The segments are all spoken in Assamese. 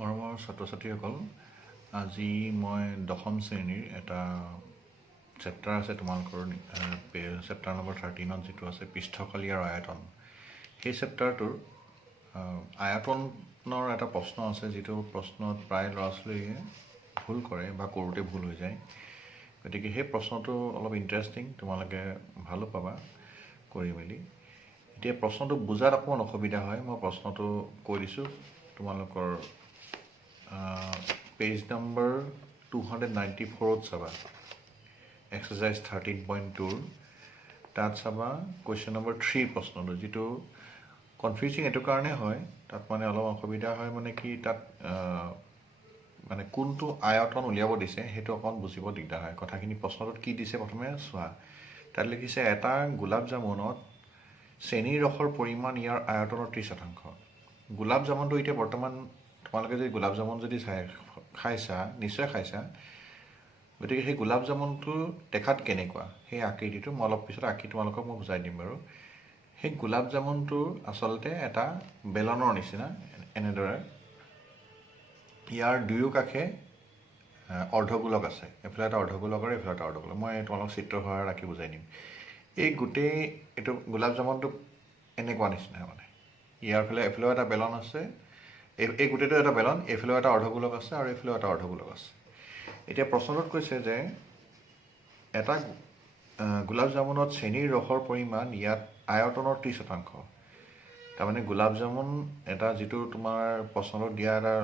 মৰমৰ ছাত্ৰ ছাত্ৰীসকল, আজি মই দশম শ্ৰেণীৰ এটা চেপ্টাৰ আছে তোমালোকৰ চেপ্টাৰ নম্বৰ 13ত যিটো আছে পৃষ্ঠকালি আৰু আয়তন। সেই চেপ্টাৰটোৰ আয়তনৰ এটা প্ৰশ্ন আছে, যিটো প্ৰশ্নত প্ৰায় ল'ৰা ছোৱালীয়ে ভুল কৰে বা কৰোঁতে ভুল হৈ যায়। গতিকে সেই প্ৰশ্নটো অলপ ইণ্টাৰেষ্টিং, তোমালোকে ভালো পাবা কৰি মেলি। এতিয়া প্ৰশ্নটো বুজাত অকণমান অসুবিধা হয়, মই প্ৰশ্নটো কৈ দিছোঁ। তোমালোকৰ পেজ নম্বৰ 294ত চাবা, এক্সাৰচাইজ 13.2 তাত চাবা কুৱেশ্যন নম্বৰ 3 প্ৰশ্নটো, যিটো কনফিউজিং এইটো কাৰণে হয়, তাত মানে অলপ অসুবিধা হয়, মানে কি তাত মানে কোনটো আয়তন উলিয়াব দিছে সেইটো অকণ বুজিব দিগদাৰ হয়। কথাখিনি প্ৰশ্নটোত কি দিছে প্ৰথমে চোৱা। তাত লিখিছে এটা গোলাপ জামুনত চেনিৰ ৰসৰ পৰিমাণ ইয়াৰ আয়তনৰ 30%। গোলাপ জামুনটো এতিয়া বৰ্তমান তোমালোকে যদি গোলাপ জামুন যদি খাইছা, নিশ্চয় খাইছা। গতিকে সেই গোলাপ জামুনটো দেখাত কেনেকুৱা, সেই আকৃতিটো মই অলপ পিছত তোমালোকক মই বুজাই দিম বাৰু। সেই গোলাপ জামুনটো আচলতে এটা বেলনৰ নিচিনা, এনেদৰে ইয়াৰ দুয়ো কাষে অৰ্ধগোলক আছে, এফালে এটা অৰ্ধগোলক আৰু এফালে এটা অৰ্ধগোলক। মই তোমালোকক চিত্ৰ সহায়ত ৰাখি বুজাই দিম। এই গোটেই এইটো গোলাপ জামুনটো এনেকুৱা নিচিনা, মানে ইয়াৰ এফালেও এটা বেলন আছে, এই গোটেইটো এটা বেলন, এইফালেও এটা অৰ্ধগোলক আছে আৰু এইফালেও এটা অৰ্ধগোলক আছে। এতিয়া প্ৰশ্নটোত কৈছে যে এটা গোলাপ জামুনত চেনিৰ ৰসৰ পৰিমাণ ইয়াত আয়তনৰ 30%। তাৰমানে গোলাপ জামুন এটা যিটো তোমাৰ প্ৰশ্নটোত দিয়া এটা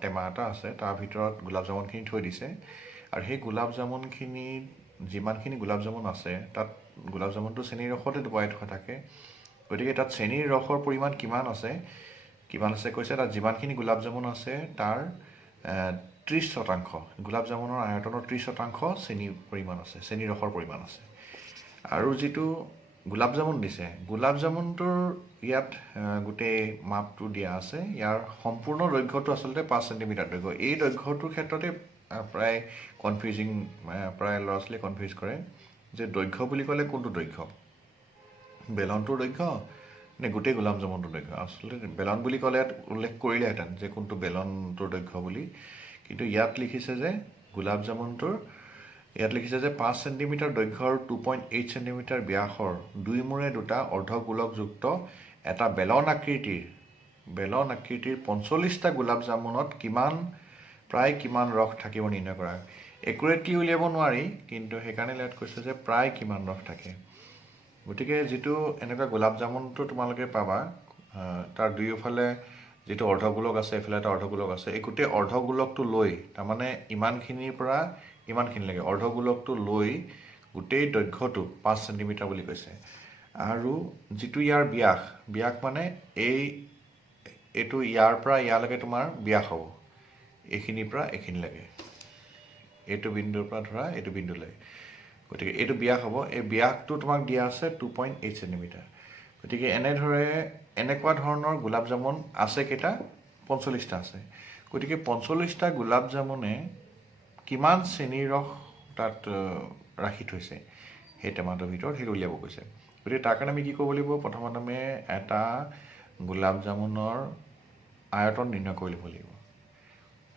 টেমা এটা আছে, তাৰ ভিতৰত গোলাপ জামুনখিনি থৈ দিছে, আৰু সেই গোলাপ জামুনখিনিত যিমানখিনি গোলাপ জামুন আছে তাত গোলাপ জামুনটো চেনিৰ ৰসতে ডুবাই থোৱা থাকে। গতিকে তাত চেনিৰ ৰসৰ পৰিমাণ কিমান আছে কৈছে, তাত যিমানখিনি গোলাপ জামুন আছে তাৰ 30%, গোলাপ জামুনৰ আয়তনৰ 30% চেনিৰ পৰিমাণ আছে, চেনিৰ ৰসৰ পৰিমাণ আছে। আৰু যিটো গোলাপ জামুন দিছে, গোলাপ জামুনটোৰ ইয়াত গোটেই মাপটো দিয়া আছে। ইয়াৰ সম্পূৰ্ণ দৈৰ্ঘ্যটো আচলতে 5 চেণ্টিমিটাৰ দৈৰ্ঘ্য। এই দৈৰ্ঘ্যটোৰ ক্ষেত্ৰতে প্ৰায় কনফিউজিং, প্ৰায় ল'ৰা ছোৱালীয়ে কনফিউজ কৰে যে দৈৰ্ঘ্য বুলি ক'লে কোনটো দৈৰ্ঘ্য, বেলনটোৰ দৈৰ্ঘ্য নে গোটেই গোলাপ জামুনটোৰ দৈৰ্ঘ্য। আচলতে বেলন বুলি ক'লে উল্লেখ কৰিলেহেঁতেন যে কোনটো বেলনটোৰ দৈৰ্ঘ্য বুলি, কিন্তু ইয়াত লিখিছে যে গোলাপ জামুনটোৰ, ইয়াত লিখিছে যে 5 চেণ্টিমিটাৰ দৈৰ্ঘ্য আৰু 2.8 চেণ্টিমিটাৰ ব্যাসৰ দুইমূৰে দুটা অৰ্ধগোলকযুক্ত এটা বেলন আকৃতিৰ 45টা গোলাপ জামুনত প্ৰায় কিমান ৰস থাকিব নিৰ্ণয় কৰা। একুৰেটলি উলিয়াব নোৱাৰি, কিন্তু সেইকাৰণে ইয়াত কৈছে যে প্ৰায় কিমান ৰস থাকে। গতিকে যিটো এনেকুৱা গোলাপ জামুনটো তোমালোকে পাবা, তাৰ দুয়োফালে যিটো অৰ্ধগোলক আছে, এইফালে এটা অৰ্ধগোলক আছে, এই গোটেই অৰ্ধগোলকটো লৈ, তাৰমানে ইমানখিনিৰ পৰা ইমানখিনিলৈকে অৰ্ধগোলকটো লৈ গোটেই দৈৰ্ঘ্যটো 5 চেণ্টিমিটাৰ বুলি কৈছে। আৰু যিটো ইয়াৰ ব্যাস মানে এইটো ইয়াৰ পৰা ইয়ালৈকে তোমাৰ ব্যাস হ'ব, এইখিনিৰ পৰা এইখিনিলৈকে, এইটো বিন্দুৰ পৰা ধৰা এইটো বিন্দুলৈ। গতিকে এইটো ব্যাস হ'ব, এই ব্যাসটো তোমাক দিয়া আছে 2.8 চেণ্টিমিটাৰ। গতিকে এনেকুৱা ধৰণৰ গোলাপ জামুন আছে কেইটা, 45টা আছে। গতিকে 45টা গোলাপ জামুনে কিমান চেনিৰ ৰস তাত ৰাখি থৈছে সেই টেমাটোৰ ভিতৰত, সেইটো উলিয়াব কৈছে। গতিকে তাৰ কাৰণে আমি কি কৰিব লাগিব, প্ৰথমে এটা গোলাপ জামুনৰ আয়তন নিৰ্ণয় কৰি ল'ব লাগিব।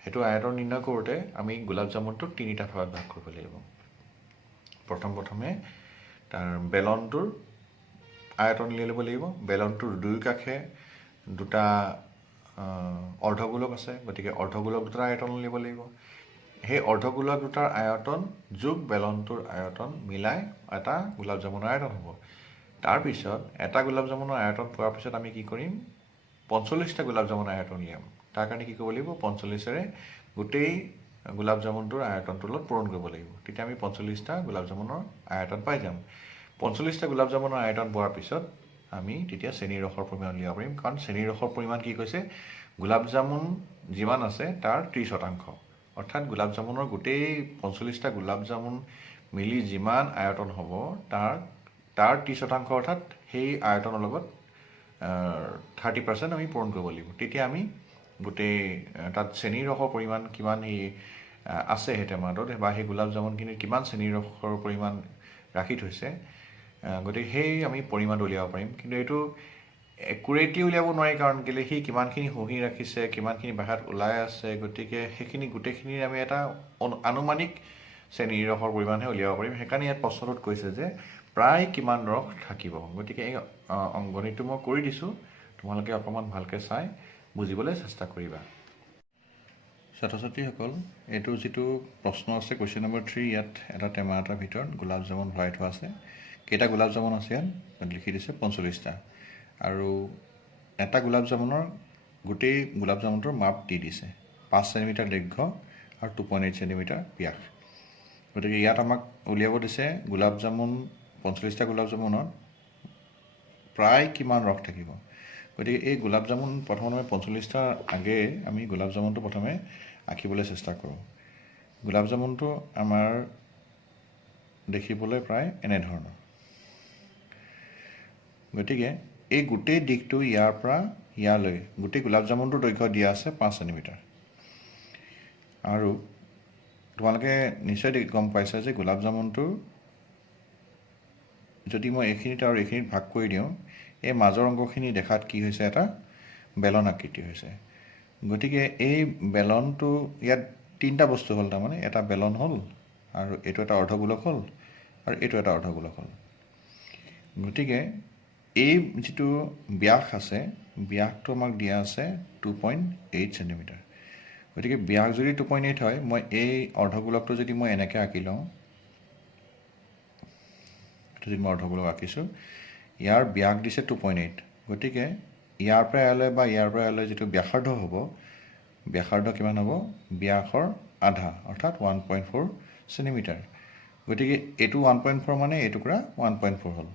সেইটো আয়তন নিৰ্ণয় কৰোঁতে আমি গোলাপ জামুনটোক 3টা ভাগত ভাগ কৰিব লাগিব। প্ৰথমে তাৰ বেলনটোৰ আয়তন উলিয়াই ল'ব লাগিব। বেলনটোৰ দুয়ো কাষে দুটা অৰ্ধগোলক আছে, গতিকে অৰ্ধগোলক দুটাৰ আয়তন উলিয়াব লাগিব। সেই অৰ্ধগোলক দুটাৰ আয়তন যোগ বেলনটোৰ আয়তন মিলাই এটা গোলাপ জামুনৰ আয়তন হ'ব। তাৰপিছত এটা গোলাপ জামুনৰ আয়তন পোৱাৰ পিছত আমি কি কৰিম, 45টা গোলাপ জামুনৰ আয়তন উলিয়াম। তাৰ কাৰণে কি কৰিব লাগিব, 45ৰে গোটেই গোলাপ জামুনটোৰ আয়তনটোৰ লগত পূৰণ কৰিব লাগিব। তেতিয়া আমি 45টা গোলাপ জামুনৰ আয়তন পাই যাম। 45টা গোলাপ জামুনৰ আয়তন পোৱাৰ পিছত আমি তেতিয়া চেনিৰ ৰসৰ পৰিমাণ উলিয়াব পাৰিম, কাৰণ চেনিৰ ৰসৰ পৰিমাণ কি কৈছে, গোলাপ জামুন যিমান আছে তাৰ 30%। অৰ্থাৎ গোলাপ জামুনৰ গোটেই 45টা গোলাপ জামুন মিলি যিমান আয়তন হ'ব তাৰ 30%, অৰ্থাৎ সেই আয়তনৰ লগত 30% আমি পূৰণ কৰিব লাগিব। তেতিয়া আমি গোটেই তাত চেনিৰ ৰসৰ পৰিমাণ কিমান আছে সেই টেমাটোত, বা সেই গোলাপ জামুনখিনিৰ কিমান চেনিৰ ৰসৰ পৰিমাণ ৰাখি থৈছে, গতিকে সেই আমি পৰিমাণটো উলিয়াব পাৰিম। কিন্তু একুৰেটলি উলিয়াব নোৱাৰি, কাৰণ কেলৈ সি কিমানখিনি শুহি ৰাখিছে, কিমানখিনি বাহিৰত ওলাই আছে, গতিকে সেইখিনি গোটেইখিনিৰ আমি এটা আনুমানিক চেনীৰ ৰসৰ পৰিমাণহে উলিয়াব পাৰিম। সেইকাৰণে ইয়াত প্ৰশ্নটোত কৈছে যে প্ৰায় কিমান ৰস থাকিব। গতিকে এই গণিতটো মই কৰি দিছোঁ, তোমালোকে অকণমান ভালকৈ চাই বুজিবলৈ চেষ্টা কৰিবা। ছাত্ৰ ছাত্ৰীসকল, এইটো যিটো প্ৰশ্ন আছে কুৱেশ্যন নম্বৰ 3, ইয়াত এটা টেমা এটাৰ ভিতৰত গোলাপ জামুন ভৰাই থোৱা আছে। কেইটা গোলাপ জামুন আছে ইয়াত লিখি দিছে 45টা, আৰু এটা গোলাপ জামুনৰ গোটেই গোলাপ জামুনটোৰ মাপ দি দিছে 5 চেণ্টিমিটাৰ দৈৰ্ঘ্য আৰু 2.8 চেণ্টিমিটাৰ ব্যাস। গতিকে ইয়াত আমাক উলিয়াব দিছে গোলাপ জামুন 45টা গোলাপ জামুনত প্ৰায় কিমান ৰস থাকিব। গতিকে এই গোলাপ জামুন প্ৰথমে 45টাৰ আগেয়ে আমি গোলাপ জামুনটো প্ৰথমে আঁকিবলৈ চেষ্টা কৰোঁ। গোলাপ জামুনটো আমাৰ দেখিবলৈ প্ৰায় এনেধৰণৰ। গতিকে এই গোটেই দিশটো ইয়াৰ পৰা ইয়ালৈ গোটেই গোলাপ জামুনটোৰ দৈৰ্ঘ্য দিয়া আছে 5 চেণ্টিমিটাৰ। আৰু তোমালোকে নিশ্চয় গম পাইছা যে গোলাপ জামুনটো যদি মই এইখিনিত আৰু এইখিনিত ভাগ কৰি দিওঁ, এই মাজৰ অংশখিনি দেখাত কি হৈছে, এটা বেলন আকৃতি হৈছে। গতিকে এই বেলনটো ইয়াত 3টা বস্তু হ'ল, তাৰমানে এটা বেলন হ'ল, আৰু এইটো এটা অৰ্ধগোলক হ'ল, আৰু এইটো এটা অৰ্ধগোলক হ'ল। গতিকে এই যিটো ব্যাস আছে, ব্যাসটো আমাক দিয়া আছে 2.8 চেণ্টিমিটাৰ। গতিকে ব্যাস যদি 2.8 হয়, মই এই অৰ্ধগোলকটো যদি মই এনেকৈ আঁকি লওঁ, এইটো যদি মই অৰ্ধগোলক আঁকিছোঁ, ইয়াৰ ব্যাস দিছে 2.8। গতিকে ইয়াৰ পৰা ইয়ালৈ বা ইয়াৰ পৰা ইয়ালৈ যিটো ব্যাসাৰ্ধ হ'ব, ব্যাসাৰ্ধ কিমান হ'ব? ব্যাসৰ আধা, অৰ্থাৎ 1.4 চেণ্টিমিটাৰ। গতিকে এইটো 1.4 মানে এইটুকুৰা 1.4 হ'ল।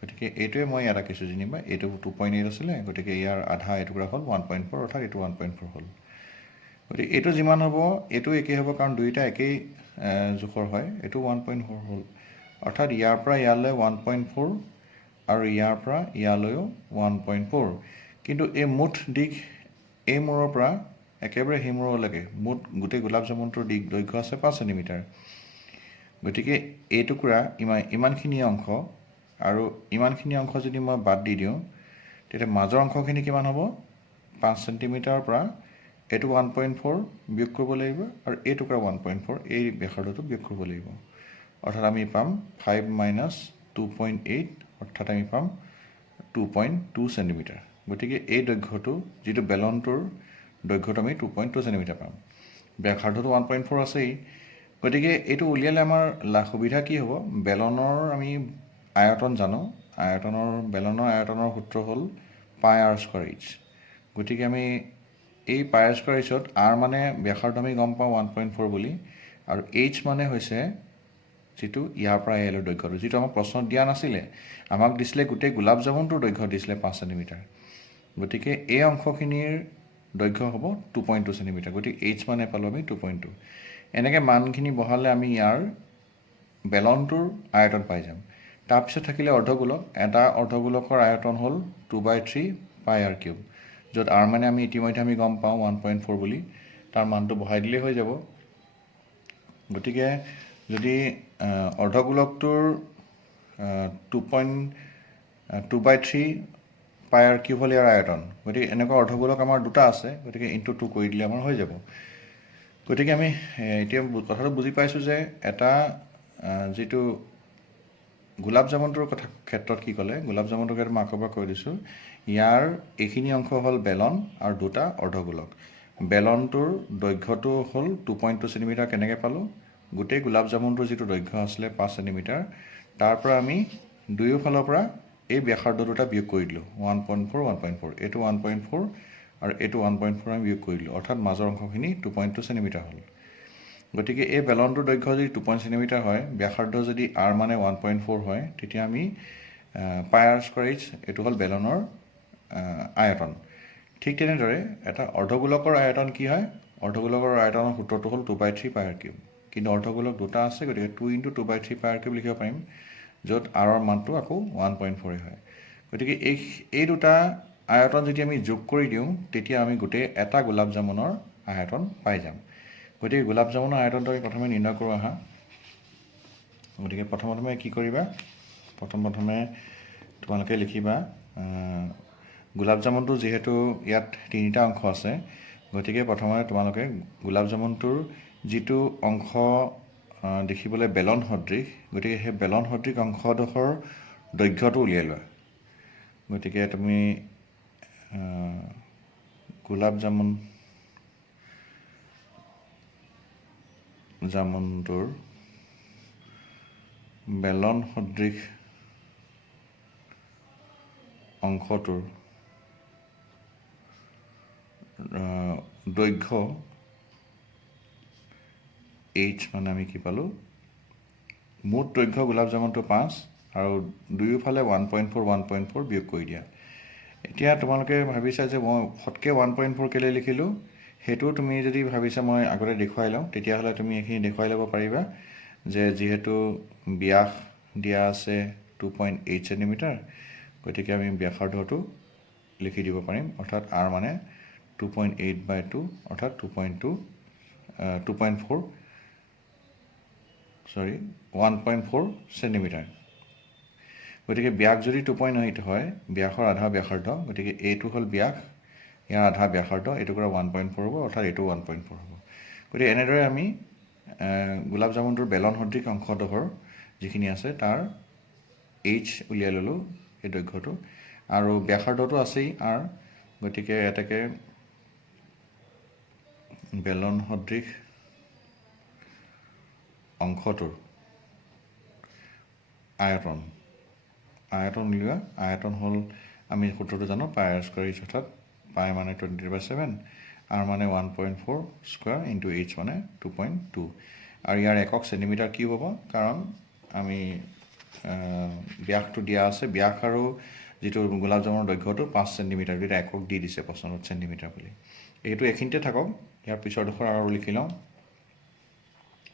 গতিকে এইটোৱে মই ইয়াত আঁকিছোঁ যেনিবা, এইটো 2.8 আছিলে, গতিকে ইয়াৰ আধা এইটুকুৰা হ'ল 1.4, অৰ্থাৎ এইটো 1.4 হ'ল। গতিকে এইটো যিমান হ'ব এইটো একেই হ'ব, কাৰণ দুয়োটা একেই জোখৰ হয়। এইটো 1.4 হ'ল, অৰ্থাৎ ইয়াৰ পৰা ইয়ালৈ 1.4 আৰু ইয়াৰ পৰা ইয়ালৈও 1.4। কিন্তু এই মুঠ দিশ এই মূৰৰ পৰা একেবাৰে সেই মূৰলৈকে মুঠ গোটেই গোলাপ জামুনটোৰ দৈৰ্ঘ্য আছে 5 চেণ্টিমিটাৰ। গতিকে এই টুকুৰা ইমানখিনি অংশ আৰু ইমানখিনি অংশ যদি মই বাদ দি দিওঁ, তেতিয়া মাজৰ অংশখিনি কিমান হ'ব? 5 চেণ্টিমিটাৰৰ পৰা এইটো 1.4 বিয়োগ কৰিব লাগিব, আৰু এই টুকুৰা 1.4 এই ব্যাসাৰ্ধটো বিয়োগ কৰিব লাগিব। অৰ্থাৎ আমি পাম 5 - 2.8, অৰ্থাৎ আমি পাম 2.2 চেণ্টিমিটাৰ। গতিকে এই দৈৰ্ঘ্যটো, যিটো বেলনটোৰ দৈৰ্ঘ্যটো, আমি 2.2 চেণ্টিমিটাৰ পাম। ব্যাসাৰ্ধটো 1.4 আছেই। গতিকে এইটো উলিয়ালে আমাৰ সুবিধা কি হ'ব? বেলনৰ আমি আয়তন জানো, বেলনৰ আয়তনৰ সূত্ৰ হ'ল πr²h। গতিকে আমি এই πr²hত r মানে ব্যাসাৰ্ধ আমি গম পাওঁ 1.4 বুলি, আৰু h মানে হৈছে যিটো ইয়াৰ পৰা ইয়ালৈ দৈৰ্ঘ্যটো, যিটো আমাক প্ৰশ্নত দিয়া নাছিলে। আমাক দিছিলে গোটেই গোলাপ জামুনটোৰ দৈৰ্ঘ্য দিছিলে 5 চেণ্টিমিটাৰ। গতিকে এই অংশখিনিৰ দৈৰ্ঘ্য হ'ব 2.2 চেণ্টিমিটাৰ। গতিকে h মানে পালোঁ আমি 2.2। এনেকৈ মানখিনি বহালে আমি ইয়াৰ বেলনটোৰ আয়তন পাই যাম। তাৰপিছত থাকিলে অৰ্ধগোলক। এটা অৰ্ধগোলকৰ আয়তন হ'ল 2/3 πr³, য'ত r মানে আমি ইতিমধ্যে আমি গম পাওঁ 1.4 বুলি, তাৰ মানটো বহাই দিলেই হৈ যাব। গতিকে যদি অৰ্ধগোলকটোৰ 2/3 πr³ হ'ল ইয়াৰ আয়তন, গতিকে এনেকুৱা অৰ্ধগোলক আমাৰ দুটা আছে, গতিকে ইনটু 2 কৰি দিলে আমাৰ হৈ যাব। গতিকে আমি এতিয়া কথাটো বুজি পাইছোঁ যে এটা যিটো গোলাপ জামুনটোৰ ক্ষেত্ৰত কি ক'লে, গোলাপ জামুনটোৰ ক্ষেত্ৰত মই আকৌ এবাৰ কৈ দিছোঁ, ইয়াৰ এইখিনি অংশ হ'ল বেলন আৰু দুটা অৰ্ধগোলক। বেলনটোৰ দৈৰ্ঘ্যটো হ'ল 2.2 চেণ্টিমিটাৰ। কেনেকৈ পালোঁ? গোটেই গোলাপ জামুনটোৰ যিটো দৈৰ্ঘ্য আছিলে 5 চেণ্টিমিটাৰ, তাৰ পৰা আমি দুয়োফালৰ পৰা এই ব্যাসাৰ্ধ দুটা বিয়োগ কৰি দিলোঁ, 1.4, 1.4। এইটো 1.4 আৰু এইটো 1.4 আমি বিয়োগ কৰি দিলোঁ, অৰ্থাৎ মাজৰ অংশখিনি 2.2 চেণ্টিমিটাৰ হ'ল। গতিকে এই বেলনটোৰ দৈৰ্ঘ্য যদি 2.2 চেণ্টিমিটাৰ হয়, ব্যাসাৰ্ধ যদি r মানে 1.4 হয়, তেতিয়া আমি πr²h, এইটো হ'ল বেলনৰ আয়তন। ঠিক তেনেদৰে এটা অৰ্ধগোলকৰ আয়তন কি হয়? অৰ্ধগোলকৰ আয়তনৰ সূত্ৰটো হ'ল 2/3 πr³। কিন্তু অৰ্ধগোলক দুটা আছে, গতিকে 2 × 2/3 πr³ লিখিব পাৰিম, য'ত r ৰ মানটো আকৌ 1.4 হয়। গতিকে এই দুটা আয়তন যদি আমি যোগ কৰি দিওঁ, তেতিয়া আমি গোটেই এটা গোলাপ জামুনৰ আয়তন পাই যাম। গতিকে গোলাপ জামুনৰ আয়তনটো আমি প্ৰথমে নিৰ্ণয় কৰোঁ আহা। গতিকে প্ৰথমে কি কৰিবা? প্ৰথমে তোমালোকে লিখিবা গোলাপ জামুনটো যেহেতু ইয়াত তিনিটা অংশ আছে গতিকে প্ৰথমতে তোমালোকে গোলাপ জামুনটোৰ যিটো অংশ দেখিবলৈ বেলন সদৃশ গতিকে সেই বেলন সদৃশ অংশডোখৰ দৈৰ্ঘ্যটো উলিয়াই লোৱা গতিকে তুমি গোলাপ জামুনটোৰ বেলন সদৃশ অংশটোৰ দৈৰ্ঘ্য h মানে আমি কি পালোঁ মুঠ দৈৰ্ঘ্য গোলাপ জামুনটো 5 আৰু দুয়োফালে 1.4 বিয়োগ কৰি দিয়া এতিয়া তোমালোকে ভাবিছা যে মই ফটকে 1.4 কেলে লিখিলোঁ সেইটো তুমি যদি ভাবিছা মই আগতে দেখুৱাই লওঁ তেতিয়াহ'লে তুমি এইখিনি দেখুৱাই ল'ব পাৰিবা যে যিহেতু ব্যাস দিয়া আছে 2.8 সেন্টিমিটাৰ গতিকে আমি ব্যাসাৰ্ধটো লিখি দিব পাৰিম অৰ্থাৎ r মানে 2.8/2 অৰ্থাৎ 1.4 সেন্টিমিটাৰ গতিকে ব্যাস যদি 2.8 হয় ব্যাসৰ আধা ব্যাসাৰ্ধ গতিকে এইটো হ'ল ব্যাস ইয়াৰ আধা ব্যাসাৰ্ধ এইটো কৰা 1.4 হ'ব অৰ্থাৎ এইটো 1.4 হ'ব গতিকে এনেদৰে আমি গোলাপ জামুনটোৰ বেলন সদৃশ অংশডোখৰ যিখিনি আছে তাৰ h উলিয়াই ল'লোঁ এই দৈৰ্ঘ্যটো আৰু ব্যাসাৰ্ধটো আছেই r গতিকে এটাকে বেলন সদৃশ অংশটোৰ আয়তন উলিওৱা আয়তন হ'ল আমি সূত্ৰটো জানো পাই r স্কয়াৰ h অৰ্থাৎ পাই মানে 20/7 r মানে 1.4 স্কয়াৰ ইনটু h মানে 2.2 আৰু ইয়াৰ একক সেন্টিমিটাৰ কিউব হ'ব কাৰণ আমি ব্যাসটো দিয়া আছে ব্যাস আৰু যেটো গোলাপ জামুনৰ দৈৰ্ঘ্যটো 5 সেন্টিমিটাৰ দুটা একক দি দিছে প্ৰশ্নত সেন্টিমিটাৰ বুলি এইটো এখিনতে থাকক ইয়াৰ পিছৰডোখৰ আৰু লিখি লওঁ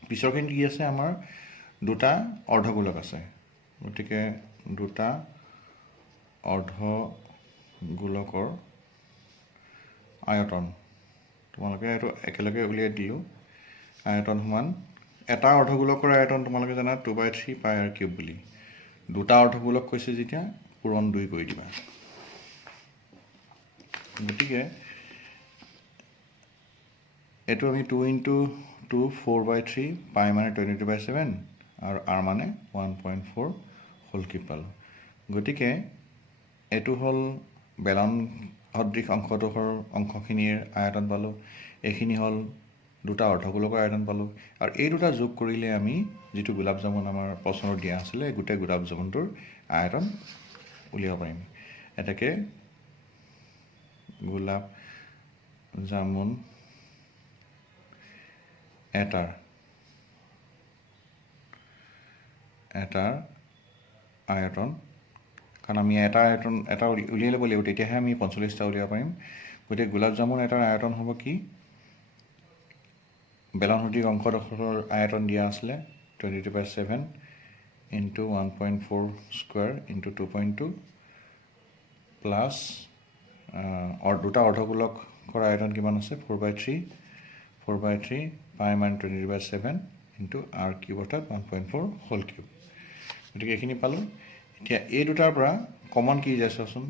পিছৰখিনি কি আছে আমাৰ দুটা অৰ্ধগোলক আছে গতিকে দুটা অৰ্ধগোলকৰ আয়তন তোমালোকে এইটো একেলগে উলিয়াই দিলোঁ আয়তন সমান এটা অৰ্ধগোলকৰ আয়তন তোমালোকে জানা 2/3 পাই r কিউব বুলি দুটা অৰ্ধগোলক কৈছে যেতিয়া পূৰণ 2 কৰি দিবা গতিকে এইটো আমি 2 * 2 4/3 পাই মানে 22/7 আৰু r মানে 1.4 হোল কিউব পালোঁ গতিকে এইটো হ'ল বেলন সদৃশ অংশটোৰ অংশখিনিৰ আয়তন পালোঁ এইখিনি হ'ল দুটা অৰ্ধগোলকৰ আয়তন পালোঁ আৰু এই দুটা যোগ কৰিলে আমি যেটো গোলাপ জামুন আমাৰ প্ৰশ্নত দিয়া আছিল গোটেই গোলাপ জামুনটোৰ আয়তন উলিয়াব পাৰিম এটাকে গোলাপ জামুন এটাৰ আয়তন কাৰণ আমি এটা উলিয়াই ল'ব লাগিব তেতিয়াহে আমি 45টা উলিয়াব পাৰিম গতিকে গোলাপ জামুন এটাৰ আয়তন হ'ব কি বেলন সদৃশ অংশডোখৰৰ আয়তন দিয়া আছিলে 22/7 ইনটু 1.4 স্কয়াৰ ইনটু 2.2 প্লাস দুটা অৰ্ধগোলকৰ আয়তন কিমান আছে 4/3 পাই মানে 20/7 ইনটু r কিউব অৰ্থাৎ 1.4 হোল কিউব গতিকে এইখিনি পালোঁ এতিয়া এই দুটাৰ পৰা কমন কি যায় চোৱাচোন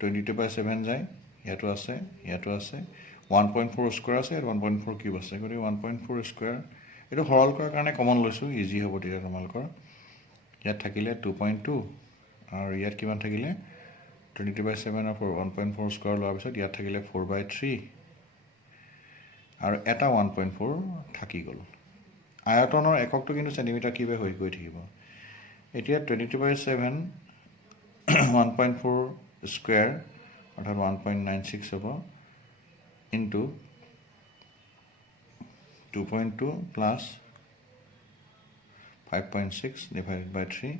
22/7 যায় ইয়াতো আছে 1.4 স্কয়াৰ আছে 1.4 কিউব আছে গতিকে 1.4 স্কয়াৰ এইটো সৰল কৰাৰ কাৰণে কমন লৈছোঁ ইজি হ'ব তেতিয়া তোমালোকৰ ইয়াত থাকিলে 2.2 আৰু ইয়াত কিমান থাকিলে 22/7 আৰু 1.4 স্কয়াৰ লোৱাৰ পিছত ইয়াত থাকিলে 4/3 আৰু এটা 1.4 থাকি গ'ল আয়তনৰ এককটো কিন্তু সেন্টিমিটাৰ কিউবে হৈ গৈ থাকিব এতিয়া 22/7 1.4 স্কয়াৰ অৰ্থাৎ 1.96 হ'ব ইনটু 2.2 প্লাস 5.6 ডিভাইডেড বাই 3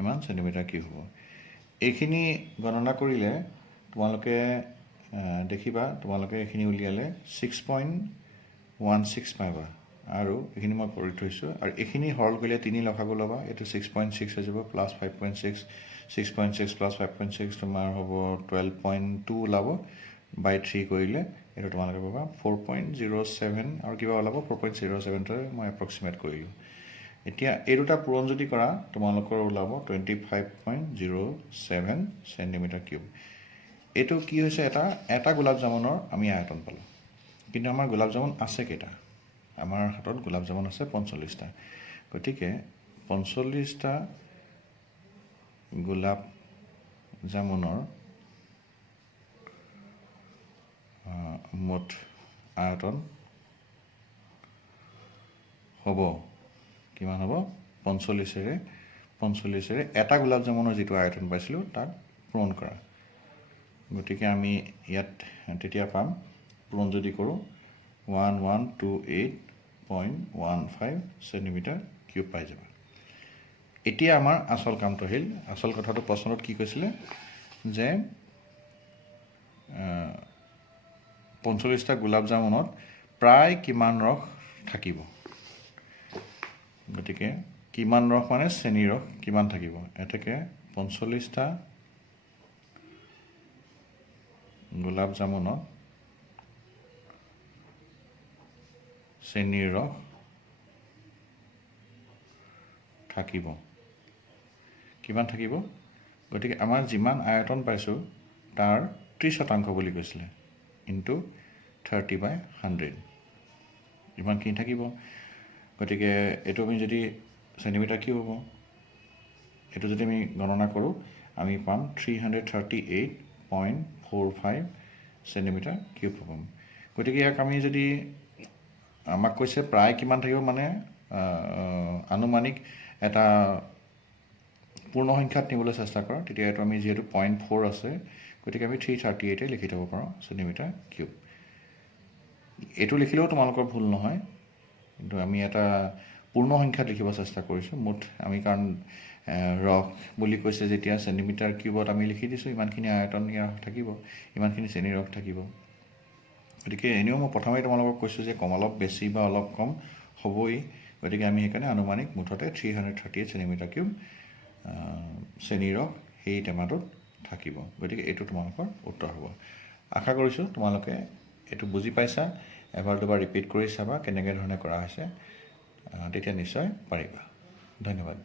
ইমান সেন্টিমিটাৰ কিউব হ'ব এইখিনি গণনা কৰিলে তোমালোকে দেখিবা তোমালোকে এইখিনি উলিয়ালে 6.16 পাবা আৰু এইখিনি মই কৰি থৈছোঁ আৰু এইখিনি হৰল কৰিলে 3 লখাগু ল'বা এইটো 6.6 হৈ যাব প্লাস 5.6 6.6 প্লাস 5.6 তোমাৰ হ'ব 12.2 ওলাব বাই 3 কৰিলে এটা তোমালোকে পাবা 4.07 আৰু কিবা ওলাব 4.07 টো মই এপ্ৰক্সিমেট কৰিলোঁ এতিয়া এই দুটা পূৰণ যদি কৰা তোমালোকৰ ওলাব 25.07 সেন্টিমিটাৰ কিউব এইটো কি হৈছে এটা গোলাপ জামুনৰ আমি আয়তন পালোঁ কিন্তু আমাৰ গোলাপ জামুন আছে কেইটা আমাৰ হাতত গোলাপ জামুন আছে 45টা গতিকে 45টা গোলাপ জামুনৰ মুঠ আয়তন হ'ব কিমান হ'ব 45ৰে এটা গোলাপ জামুনৰ যিটো আয়তন পাইছিলোঁ তাক পূৰণ কৰা গতিকে আমি ইয়াত তেতিয়া পাম পূৰণ যদি কৰোঁ 1128.15 সেন্টিমিটাৰ কিউব পাই যাব এতিয়া আমাৰ আসল কামটো আহিল আসল কথাটো প্ৰশ্নত কি কৈছিলে যে 45টা গোলাপ জামুনত প্ৰায় কিমান ৰস থাকিব গতিকে কিমান ৰস মানে চেনি ৰস কিমান থাকিব এতেকে 45টা গোলাপ জামুনত চেনিৰ ৰস থাকিব কিমান থাকিব গতিকে আমাৰ যিমান আয়তন পাইছোঁ তাৰ 30% বুলি কৈছিলে ইনটু 30/100 ইমানখিনি থাকিব গতিকে এইটো আমি যদি সেন্টিমিটাৰ কিউব হ'ব এইটো যদি আমি গণনা কৰোঁ আমি পাম 338.45 সেন্টিমিটাৰ কিউব পাম গতিকে ইয়াক আমি যদি আমাক কৈছে প্ৰায় কিমান থাকিব মানে আনুমানিক এটা পূৰ্ণ সংখ্যাত নিবলৈ চেষ্টা কৰা তেতিয়া এইটো আমি যেহেতু 0.4 আছে গতিকে আমি 338 লিখি থ'ব পাৰোঁ সেন্টিমিটাৰ কিউব এইটো লিখিলেও তোমালোকৰ ভুল নহয় কিন্তু আমি এটা পূৰ্ণ সংখ্যাত লিখিব চেষ্টা কৰিছোঁ মুঠ আমি কাৰণ ৰস বুলি কৈছে যেতিয়া সেন্টিমিটাৰ কিউবত আমি লিখি দিছোঁ ইমানখিনি আয়তন ইয়াৰ থাকিব ইমানখিনি চেনি ৰস থাকিব গতিকে এনেও মই প্ৰথমেই তোমালোকক কৈছোঁ যে অলপ বেছি বা অলপ কম হ'বই গতিকে আমি সেইকাৰণে আনুমানিক মুঠতে 338 সেন্টিমিটাৰ কিউব চেনি ৰস সেই টেমাটোত থাকিব গতিকে এইটো তোমালোকৰ উত্তৰ হ'ব আশা কৰিছোঁ তোমালোকে এইটো বুজি পাইছা এবাৰ দুবাৰ ৰিপিট কৰি চাবা কেনেকৈ ধৰণে কৰা হৈছে তেতিয়া নিশ্চয় পাৰিবা ধন্যবাদ